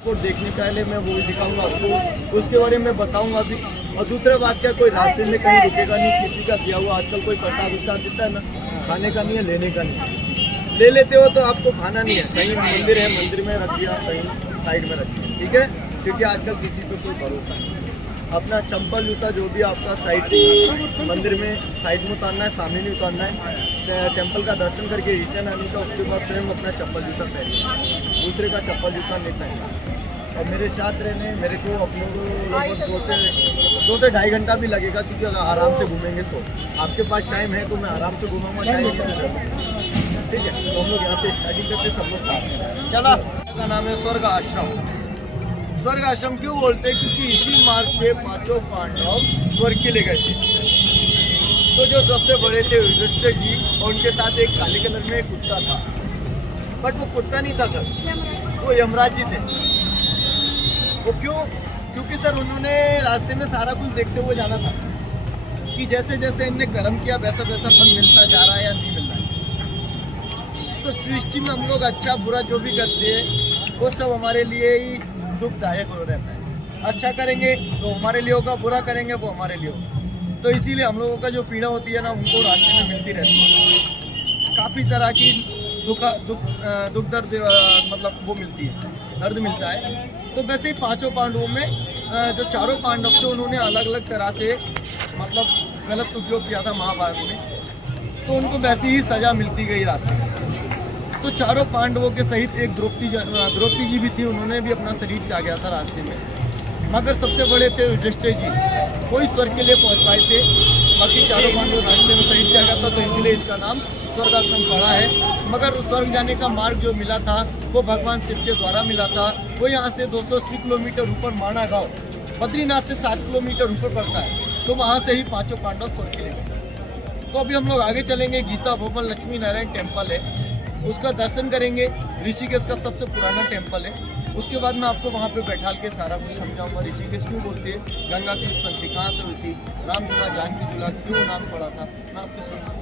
को देखने पहले मैं वो दिखाऊंगा आपको, उसके बारे में बताऊंगा भी। और दूसरा बात क्या, कोई रास्ते में कहीं रुकेगा नहीं, किसी का दिया हुआ आजकल कोई प्रसाद उसाद देता है ना, खाने का नहीं है, लेने का नहीं है। ले लेते हो तो आपको खाना नहीं है, कहीं मंदिर है मंदिर में रख दिया, कहीं साइड में रख दिया, ठीक है। क्योंकि आजकल किसी पे कोई भरोसा नहीं। अपना चंपल जूता जो भी आपका साइड मंदिर में साइड में उतारना है, सामने नहीं उतारना है। टेंपल का दर्शन करके रिटर्न आने का, उसके बाद स्वयं अपना चप्पल जूता पहनना, दूसरे का चप्पल जूता नहीं पहनना। और मेरे साथ रहने मेरे को अपने लगभग 2 से 2.5 घंटा भी लगेगा, क्योंकि अगर आराम से घूमेंगे तो आपके पास टाइम है तो मैं आराम से घूमूंगा, टाइम नहीं है, ठीक है। तो हम लोग यहाँ से स्टार्टिंग करते सब लोग साथ में। चला, का नाम है स्वर्ग आश्रम। स्वर्ग आश्रम क्यों बोलते हैं? क्योंकि इसी मार्ग से 5 पांडव स्वर्ग के लिए गए थे। तो जो सबसे बड़े थे युधिष्ठिर जी, और उनके साथ एक काले कलर में एक कुत्ता था, बट वो कुत्ता नहीं था सर, वो यमराज जी थे। वो क्यों? क्योंकि सर उन्होंने रास्ते में सारा कुछ देखते हुए जाना था कि जैसे जैसे इनने कर्म किया वैसा वैसा फल मिलता जा रहा है या नहीं मिल रहा है। तो सृष्टि में हम लोग अच्छा बुरा जो भी करते हैं वो सब हमारे लिए ही दुखदायक हो रहता है। अच्छा करेंगे तो हमारे लिए होगा, बुरा करेंगे वो हमारे लिए होगा। तो इसीलिए हम लोगों का जो पीड़ा होती है ना, उनको रास्ते में मिलती रहती है। काफ़ी तरह की दुख दर्द मतलब वो मिलती है, दर्द मिलता है। तो वैसे ही 5 पांडवों में जो 4 पांडव थे उन्होंने अलग अलग तरह से मतलब गलत उपयोग किया था महाभारत में, तो उनको वैसी ही सज़ा मिलती गई रास्ते में। तो 4 पांडवों के सहित एक द्रौपदी जी भी थी, उन्होंने भी अपना शरीर त्यागा था रास्ते में। मगर सबसे बड़े थे युधिष्ठिर जी, कोई स्वर्ग के लिए पहुंच पाए थे, बाकी 4 पांडव रास्ते में शरीर त्यागा था, तो इसीलिए इसका नाम स्वर्ग आश्रम पड़ा है। मगर स्वर्ग जाने का मार्ग जो मिला था वो भगवान शिव के द्वारा मिला था। वो यहाँ से 280 किलोमीटर ऊपर माना गाँव बद्रीनाथ से 7 किलोमीटर ऊपर पड़ता है, तो वहाँ से ही 5 पांडव स्वर्ग के लिए गए। तो अभी हम लोग आगे चलेंगे, गीता भवन लक्ष्मी नारायण टेम्पल है, उसका दर्शन करेंगे। ऋषिकेश का सबसे पुराना टेम्पल है। उसके बाद मैं आपको वहाँ पे बैठा के सारा कुछ समझाऊंगा। ऋषिकेश क्यों बोलते हैं, गंगा की उत्पत्ति कहाँ से हुई थी, राम झूला जानकी झूला क्यों नाम पड़ा था, मैं आपको समझाऊंगा।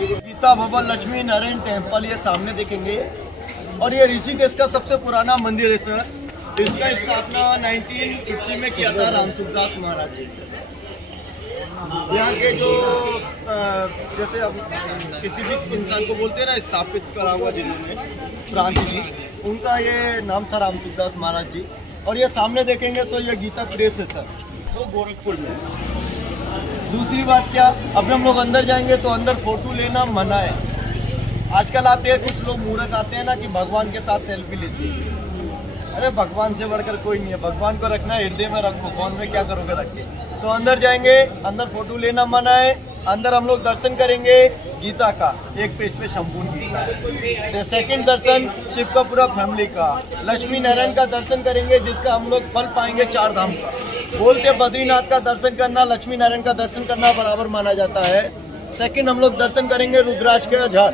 गीता भवन लक्ष्मी नारायण टेम्पल ये सामने देखेंगे, और ये ऋषिकेश का सबसे पुराना मंदिर है सर। इसका स्थापना 1950 में किया था राम सुखदास महाराज जी। यहाँ के जो जैसे अब किसी भी इंसान को बोलते हैं ना, स्थापित करा हुआ जिन्होंने प्रांत जी, उनका ये नाम था राम सुखदास महाराज जी। और ये सामने देखेंगे तो ये गीता प्रेस है सर, तो गोरखपुर में। दूसरी बात क्या, अब हम लोग अंदर जाएंगे तो अंदर फोटो लेना मना है। आजकल आते हैं कुछ लोग मूर्ख आते हैं ना कि भगवान के साथ सेल्फी लेते हैं। अरे भगवान से बढ़कर कोई नहीं है, भगवान को रखना है हृदय में रखो, फोन में क्या करोगे रख के। तो अंदर जाएंगे, अंदर फोटो लेना मना है। अंदर हम लोग दर्शन करेंगे गीता का, एक पेज पे संपूर्ण गीता। सेकंड दर्शन शिव का पूरा फैमिली का। लक्ष्मी नारायण का दर्शन करेंगे, जिसका हम लोग फल पाएंगे 4 धाम का। बोलते बद्रीनाथ का दर्शन करना, लक्ष्मी नारायण का दर्शन करना बराबर माना जाता है। सेकंड हम लोग दर्शन करेंगे रुद्राक्ष का झाड़।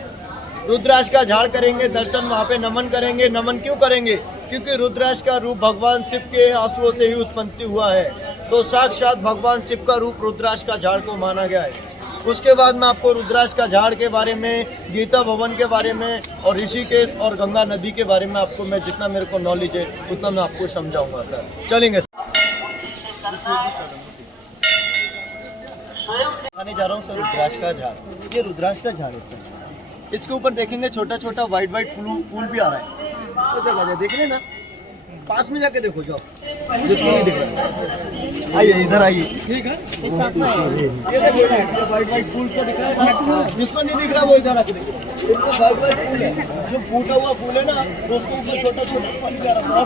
रुद्राक्ष का झाड़ करेंगे दर्शन, वहाँ पे नमन करेंगे। नमन क्यों करेंगे? क्योंकि रुद्राक्ष का रूप भगवान शिव के आंसुओं से ही उत्पत्ति हुआ है, तो साक्षात भगवान शिव का रूप रुद्राक्ष का झाड़ को माना गया है। उसके बाद मैं आपको रुद्राक्ष का झाड़ के बारे में, गीता भवन के बारे में, और ऋषिकेश और गंगा नदी के बारे में आपको मैं जितना मेरे को नॉलेज है उतना मैं आपको समझाऊंगा सर। चलेंगे आने जा रहा हूँ सर। रुद्राक्ष का झाड़, ये रुद्राक्ष का झाड़ है सर। इसके ऊपर देखेंगे छोटा छोटा वाइट वाइट फूल भी आ रहा है। तो जगह देख रहे ना, पास में जाके देखो जाओ, जिसको नहीं दिख रहा आइए इधर आइए, ठीक है। ये देखो वाइट वाइट फूल का दिख रहा है, जिसको नहीं दिख रहा वो इधर आके देखो। इसको वाइट वाइट फूल है, जो फूटा हुआ फूल है ना, तो उसको ऊपर छोटा छोटा फल भी आ रहा है।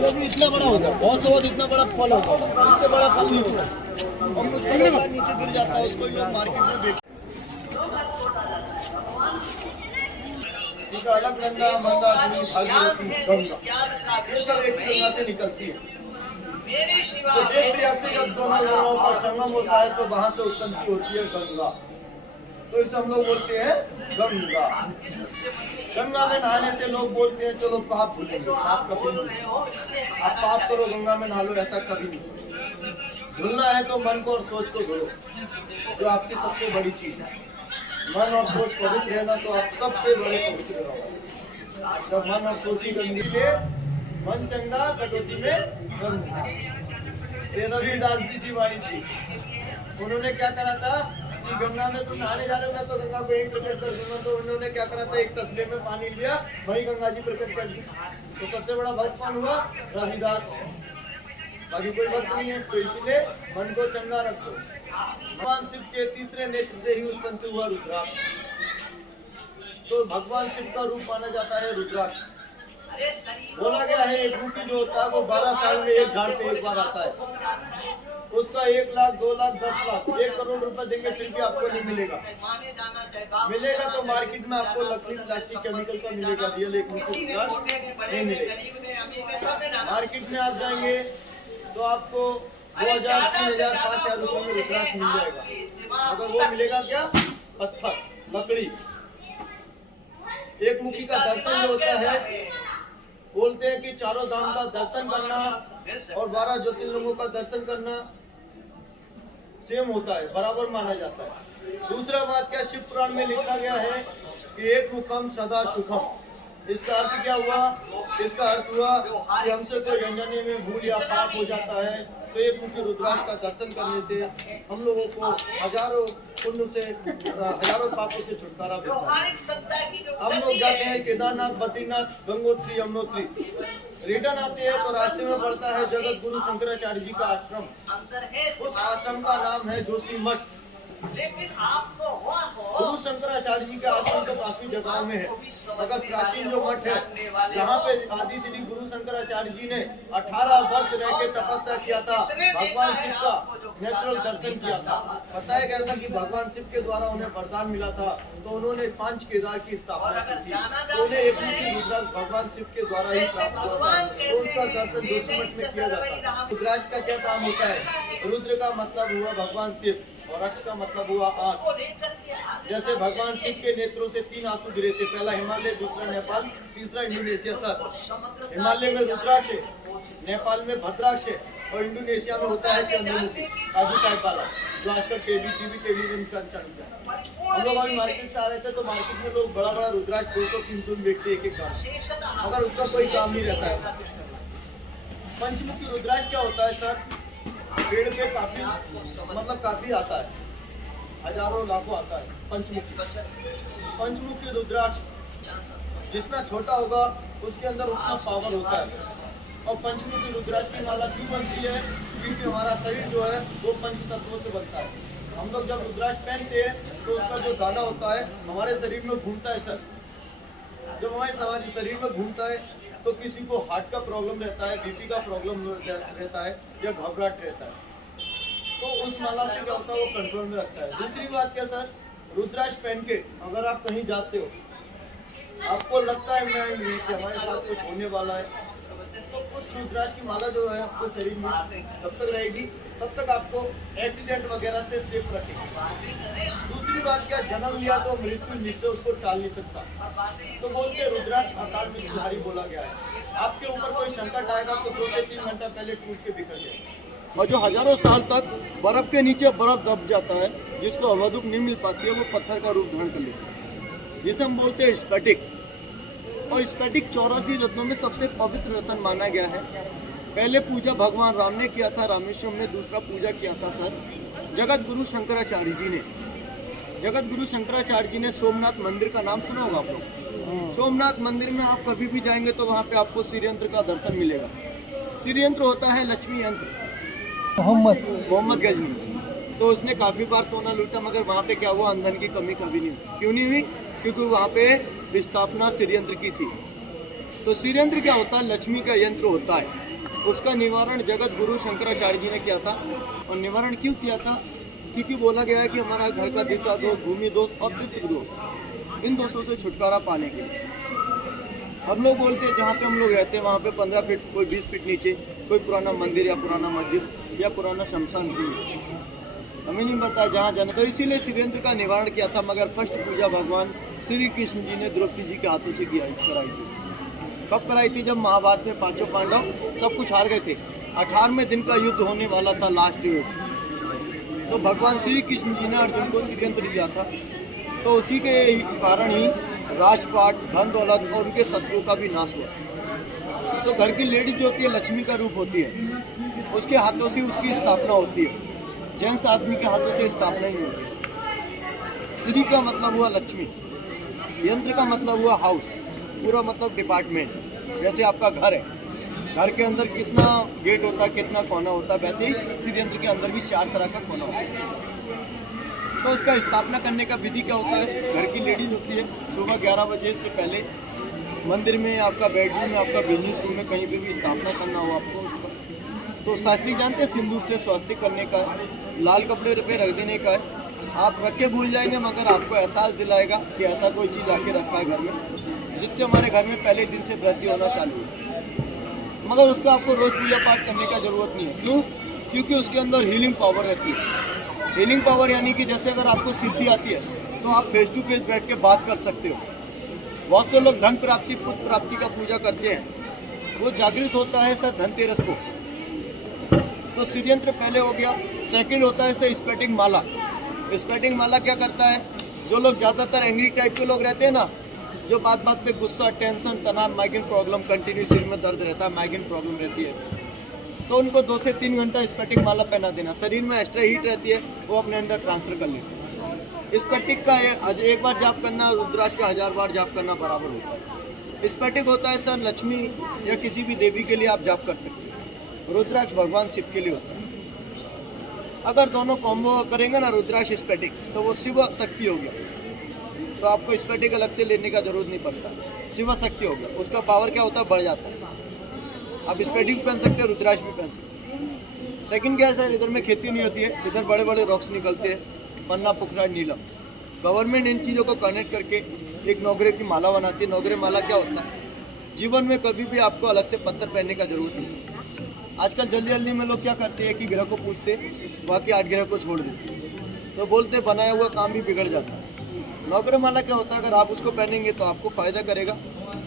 वो भी इतना बड़ा होगा, बहुत बहुत इतना बड़ा फल होगा, इससे बड़ा फल नहीं होगा। और नीचे गिर जाता है, उसको लोग मार्केट में बेच एक अलग गंगा मंदाकिनी भागीरथी गंगा, ये सब एक ही गंगा से निकलती है। तो देवप्रयाग से जब दोनों गंगाओं का संगम होता है तो वहां से उत्पत्ति होती है गंगा, तो इसे हम लोग बोलते हैं गंगा। गंगा में नहाने से लोग बोलते हैं चलो पाप भूलेंगे, पाप कभी नहीं, आप पाप करो गंगा में नहा लो, ऐसा कभी नहीं। धुलना है तो मन को और सोच को धुलो, जो आपकी सबसे बड़ी चीज है। मन और सोच पवित्र है ना तो आप सबसे बड़े पवित्र रहोगे। जब मन और सोच ही गंदी थे, मन चंगा कटौती में गंगा। ये रविदास जी की वाणी थी। उन्होंने क्या करा था कि गंगा में तुम नहाने जा रहे हो ना तो गंगा को एक प्रकट कर दूंगा, तो उन्होंने क्या करा था, एक तस्ले में पानी लिया, वही गंगा जी प्रकट कर दी। तो सबसे बड़ा भक्त कौन हुआ? रविदास। बाकी कोई भक्त नहीं है। तो इसलिए मन को चंगा रखो। भगवान शिव के तीसरे नेत्र से ही उत्पन्न हुआ रुद्राक्ष। तो भगवान शिव का रूप माना जाता है रुद्राक्ष। बोला गया है एक रूपी जो होता है वो 12 साल में एक झाड़ पे एक बार आता है। उसका 1 लाख 2 लाख 10 लाख 1 करोड़ रुपए देंगे फिर भी आपको नहीं मिलेगा। मिलेगा तो मार्केट में आपको लकड़ी प्लास्टिक केमिकल का मिलेगा, रियल एक रुपये नहीं मिलेगा। मार्केट में आप जाएंगे तो आपको 2000 3000 5000 रुपए में रुद्राक्ष मिल जाएगा, मगर वो मिलेगा क्या? पत्थर लकड़ी। एक मुखी का दर्शन जो होता है, बोलते हैं कि चारों धाम का दर्शन करना और 12 ज्योतिर्लिंगों का दर्शन करना सेम होता है, बराबर माना जाता है। दूसरा बात क्या, शिव पुराण में लिखा गया है कि एक मुखम सदा सुखम। इसका अर्थ क्या हुआ? इसका अर्थ हुआ कि हमसे कोई अनजाने में भूल या पाप हो जाता है तो एक मुखी रुद्राक्ष का दर्शन करने से हम लोगों को हजारों पुण्य से, हजारों पापों से छुटकारा मिलता है। हम लोग जाते हैं केदारनाथ, बद्रीनाथ, गंगोत्री, यमुनोत्री, रिटर्न आते हैं तो रास्ते में पड़ता है जगत गुरु शंकराचार्य जी का आश्रम। उस आश्रम का नाम है जोशी मठ। लेकिन आपको गुरु शंकराचार्य जी के आश्रम तो काफी जगह में है, मगर प्राचीन जो मठ है जहाँ पे आदि श्री गुरु शंकराचार्य जी ने 18 वर्ष रह के तपस्या किया था, भगवान शिव का नेचुरल दर्शन किया था। बताया गया था कि भगवान शिव के द्वारा उन्हें वरदान मिला था, तो उन्होंने 5 केदार की स्थापना की थी। तो उन्हें एक रुद्राक्ष भगवान शिव के द्वारा ही प्राप्त हुआ था, तो उसका दर्शन जोशी मठ में किया जाता है। रुद्राक्ष का क्या काम होता है? रुद्र का मतलब हुआ भगवान शिव और अक्ष का मतलब हुआ आंख। जैसे भगवान शिव के नेत्रों से 3 आंसू गिरे थे, पहला हिमालय, दूसरा नेपाल, तीसरा इंडोनेशिया। सर हिमालय में रुद्राक्ष है, नेपाल में भद्राक्ष है और इंडोनेशिया में होता है चंद्रमुखी काजू टाइप वाला, जो आजकल टीवी टेलीविजन का चलता है। हम लोग अभी मार्केट से आ रहे थे तो मार्केट में लोग बड़ा बड़ा रुद्राक्ष 200-300 में बेचते एक गांव, मगर उसका कोई काम नहीं रहता है। पंचमुखी रुद्राक्ष क्या होता है सर? पेड़ पे काफी आता है, हजारों लाखों आता है पंचमुखी रुद्राक्ष जितना छोटा होगा उसके अंदर उतना पावर होता है। और पंचमुखी रुद्राक्ष की माला क्यों बनती है? क्योंकि हमारा शरीर जो है वो पंच तत्वों से बनता है। हम लोग जब रुद्राक्ष पहनते हैं तो उसका जो दाना होता है हमारे शरीर में घूमता है। सर जब हमारे शरीर में घूमता है तो किसी को हार्ट का प्रॉब्लम रहता है, बीपी का प्रॉब्लम रहता है या घबराहट रहता है, तो उस माला से क्या होता है वो कंट्रोल में रखता है। दूसरी बात क्या सर, रुद्राक्ष पहन के अगर आप कहीं जाते हो, आपको लगता है मैं कि हमारे साथ कुछ होने वाला है, तो उस रुद्राक्ष की माला जो है आपको शरीर में तब तक रहेगी, तब तक आपको एक्सीडेंट वगैरह से सेफ रखेगी। दूसरी बात क्या, जन्म लिया तो मृत्यु निश्चय उसको टाल नहीं सकता। तो बोलते रुद्राक्ष अकाल मृत्युधारी बोला गया है। आपके ऊपर कोई संकट आएगा तो 2 से 3 घंटा पहले टूट के बिखर जाएगा। और जो हजारों साल तक बर्फ के नीचे बर्फ दब जाता है, जिसको अवधुक नहीं मिल पाती है, वो पत्थर का रूप धारण कर लेता है, जिसे हम बोलते हैं स्फटिक। और स्फटिक 84 रत्नों में सबसे पवित्र रत्न माना गया है। पहले पूजा भगवान राम ने किया था रामेश्वरम में, दूसरा पूजा किया था सर जगत गुरु शंकराचार्य जी ने। जगत गुरु शंकराचार्य जी ने सोमनाथ मंदिर का नाम सुना होगा आप लोग। सोमनाथ मंदिर में आप कभी भी जाएंगे तो वहाँ पे आपको श्रीयंत्र का दर्शन मिलेगा। श्रीयंत्र होता है लक्ष्मी यंत्र। मोहम्मद गजनी, तो उसने काफी बार सोना लूटा, मगर वहाँ पे क्या हुआ, अंधन की कमी कभी नहीं हुई। क्यों नहीं हुई? क्योंकि वहाँ पे स्थापना श्रीयंत्र की थी। तो श्रीयंत्र क्या होता है? लक्ष्मी का यंत्र होता है। उसका निवारण जगत गुरु शंकराचार्य जी ने किया था। और निवारण क्यों किया था? क्योंकि बोला गया है कि हमारा घर का दिशा दोष, भूमि दोष और पितृ दोष, इन दोषों से छुटकारा पाने के लिए हम लोग बोलते हैं जहाँ पे हम लोग रहते हैं वहाँ पे 15 फीट, कोई 20 फीट नीचे कोई पुराना मंदिर या पुराना मस्जिद या पुराना शमशान भूमि, हमें नहीं पता जहाँ जाना। तो इसीलिए षड्यंत्र का निवारण किया था, मगर फर्स्ट पूजा भगवान श्री कृष्ण जी ने द्रौपदी जी के हाथों से कराई थी। कब कराई थी? जब महाभारत में पांचों पांडव सब कुछ हार गए थे, 18वें दिन का युद्ध होने वाला था, लास्ट युद्ध। तो भगवान श्री कृष्ण जी ने अर्जुन को षड्यंत्र दिया था, तो उसी के कारण ही राजपाट, धन दौलत और उनके शत्रुओं का भी नाश हुआ। तो घर की लेडी जो होती है लक्ष्मी का रूप होती है, उसके हाथों से उसकी स्थापना होती है, जेंट्स आदमी के हाथों से स्थापना ही नहीं होती। श्री का मतलब हुआ लक्ष्मी, यंत्र का मतलब हुआ हाउस, पूरा मतलब डिपार्टमेंट। जैसे आपका घर है, घर के अंदर कितना गेट होता है, कितना कोना होता है, वैसे ही षड्यंत्र के अंदर भी 4 तरह का कोना होता है। तो उसका स्थापना करने का विधि क्या होता है? घर की लेडीज होती है, सुबह 11 बजे से पहले मंदिर में, आपका बेडरूम में, आपका बिजनेस रूम में, कहीं पे भी स्थापना करना हो आपको उसका, तो शास्त्री जानते हैं सिंदूर से स्वास्तिक करने का, लाल कपड़े पे रख देने का है। आप रख के भूल जाएंगे, मगर आपको एहसास दिलाएगा कि ऐसा कोई चीज़ आके रखा है घर में, जिससे हमारे घर में पहले दिन से वृद्धि होना चालू है। मगर उसका आपको रोज़ पूजा पाठ करने का ज़रूरत नहीं है। क्यों? क्योंकि उसके अंदर हीलिंग पावर रहती है। हीलिंग पावर यानी कि जैसे अगर आपको सिद्धि आती है तो आप फेस टू फेस बैठ के बात कर सकते हो। बहुत से लोग धन प्राप्ति, पुत्र प्राप्ति का पूजा करते हैं, वो जागृत होता है सर धनतेरस को। तो षड्यंत्र पहले हो गया। सेकंड होता है सर स्पेटिंग माला। स्पेटिंग माला क्या करता है? जो लोग ज़्यादातर एंग्री टाइप के लोग रहते हैं ना, जो बात बात पे गुस्सा, टेंशन, तनाव, माइग्रेन प्रॉब्लम, कंटिन्यू सिर में दर्द रहता है, माइग्रेन प्रॉब्लम रहती है, तो उनको 2 से 3 घंटा स्पेटिक माला पहना देना। शरीर में एक्स्ट्रा हीट रहती है, वो अपने अंदर ट्रांसफर कर लेते हैं। स्पेटिक का एक बार जाप करना रुद्राक्ष का 1000 बार जाप करना बराबर होता है। स्पेटिक होता है सर लक्ष्मी या किसी भी देवी के लिए आप जाप कर सकते हैं। रुद्राक्ष भगवान शिव के लिए होता है। अगर दोनों कॉम्बो करेंगे ना रुद्राक्ष स्पेटिक, तो वो शिव शक्ति हो गया। तो आपको स्पेटिक अलग से लेने का जरूरत नहीं पड़ता, शिव शक्ति हो गया। उसका पावर क्या होता है? बढ़ जाता है। आप स्पेटिक भी पहन सकते हो, रुद्राक्ष भी पहन सकते हो। सेकंड क्या है सर, इधर में खेती नहीं होती है, इधर बड़े बड़े रॉक्स निकलते हैं, पन्ना, पुखरा, नीलम। गवर्नमेंट इन चीज़ों को कनेक्ट करके एक नौगरे की माला बनाती है। नौगरे माला क्या होता है? जीवन में कभी भी आपको अलग से पत्थर पहनने का जरूरत नहीं। आजकल जल्दी जल्दी में लोग क्या करते हैं कि ग्रह को पूछते, बाकी 8 ग्रह को छोड़ देते, तो बोलते बनाया हुआ काम भी बिगड़ जाता है। नौगरे माला क्या होता है? अगर आप उसको पहनेंगे तो आपको फ़ायदा करेगा।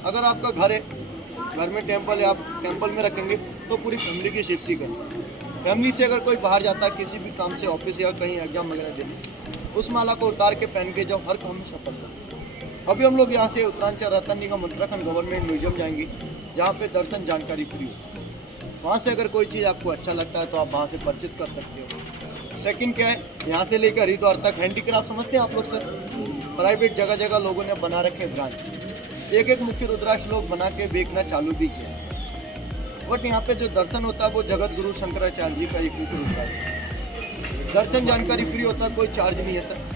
अगर आपका घर है, घर में टेम्पल है, आप टेम्पल में रखेंगे तो पूरी फैमिली की सेफ्टी करेंगे। फैमिली से अगर कोई बाहर जाता है किसी भी काम से, ऑफिस या कहीं एग्जाम वगैरह देने, उस माला को उतार के पहन के जाओ, हर काम में सफल हो। अभी हम लोग यहाँ से उत्तरांचल रतन निगम उत्तराखंड गवर्नमेंट म्यूजियम जाएंगे, जहाँ पे दर्शन जानकारी फ्री हो। वहाँ से अगर कोई चीज़ आपको अच्छा लगता है तो आप वहाँ से परचेस कर सकते हो। सेकंड क्या है, यहाँ से लेकर हरिद्वार तक हैंडीक्राफ्ट समझते हैं आप लोग सर, प्राइवेट जगह जगह लोगों ने बना रखे ब्रांच, एक एक मुख्य रुद्राक्ष लोग बना के बेचना चालू भी किया। बट यहाँ पे जो दर्शन होता है वो जगत गुरु शंकराचार्य जी का एक मुख्य रुद्राक्ष। दर्शन जानकारी फ्री होता है, कोई चार्ज नहीं है सर।